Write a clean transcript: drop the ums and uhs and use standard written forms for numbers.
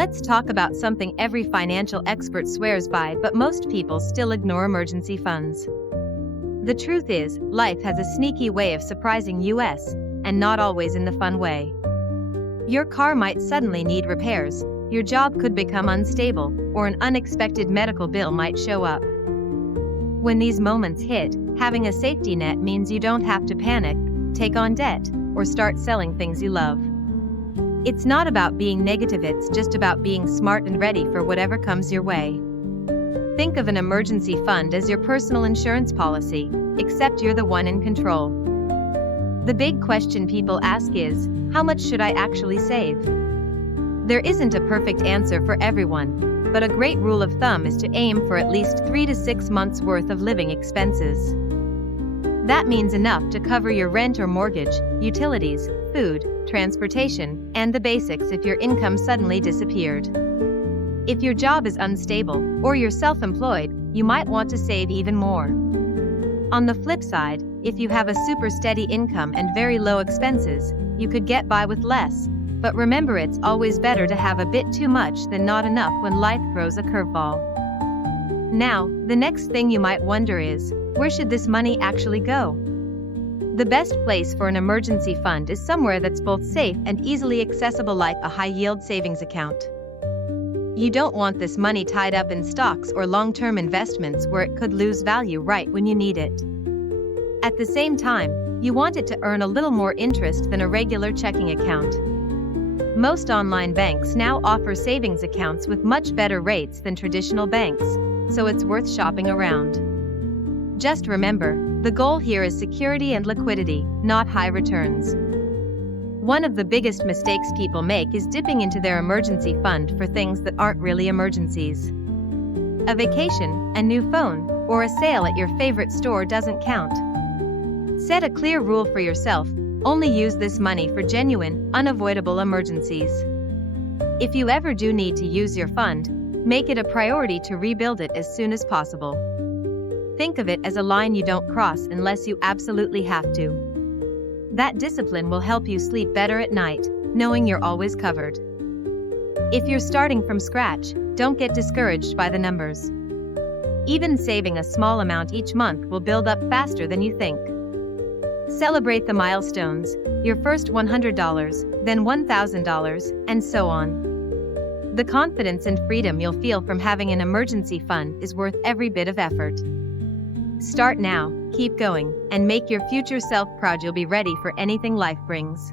Let's talk about something every financial expert swears by but most people still ignore: emergency funds. The truth is, life has a sneaky way of surprising us, and not always in the fun way. Your car might suddenly need repairs, your job could become unstable, or an unexpected medical bill might show up. When these moments hit, having a safety net means you don't have to panic, take on debt, or start selling things you love. It's not about being negative, it's just about being smart and ready for whatever comes your way. Think of an emergency fund as your personal insurance policy, except you're the one in control. The big question people ask is, how much should I actually save? There isn't a perfect answer for everyone, but a great rule of thumb is to aim for at least 3 to 6 months' worth of living expenses. That means enough to cover your rent or mortgage, utilities, food, transportation, and the basics if your income suddenly disappeared. If your job is unstable, or you're self-employed, you might want to save even more. On the flip side, if you have a super steady income and very low expenses, you could get by with less. But remember, it's always better to have a bit too much than not enough when life throws a curveball. Now, the next thing you might wonder is, where should this money actually go? The best place for an emergency fund is somewhere that's both safe and easily accessible, like a high-yield savings account. You don't want this money tied up in stocks or long-term investments where it could lose value right when you need it. At the same time, you want it to earn a little more interest than a regular checking account. Most online banks now offer savings accounts with much better rates than traditional banks, so it's worth shopping around. Just remember, the goal here is security and liquidity, not high returns. One of the biggest mistakes people make is dipping into their emergency fund for things that aren't really emergencies. A vacation, a new phone, or a sale at your favorite store doesn't count. Set a clear rule for yourself: only use this money for genuine, unavoidable emergencies. If you ever do need to use your fund, make it a priority to rebuild it as soon as possible. Think of it as a line you don't cross unless you absolutely have to. That discipline will help you sleep better at night, knowing you're always covered. If you're starting from scratch, don't get discouraged by the numbers. Even saving a small amount each month will build up faster than you think. Celebrate the milestones, your first $100, then $1,000, and so on. The confidence and freedom you'll feel from having an emergency fund is worth every bit of effort. Start now, keep going, and make your future self proud. You'll be ready for anything life brings.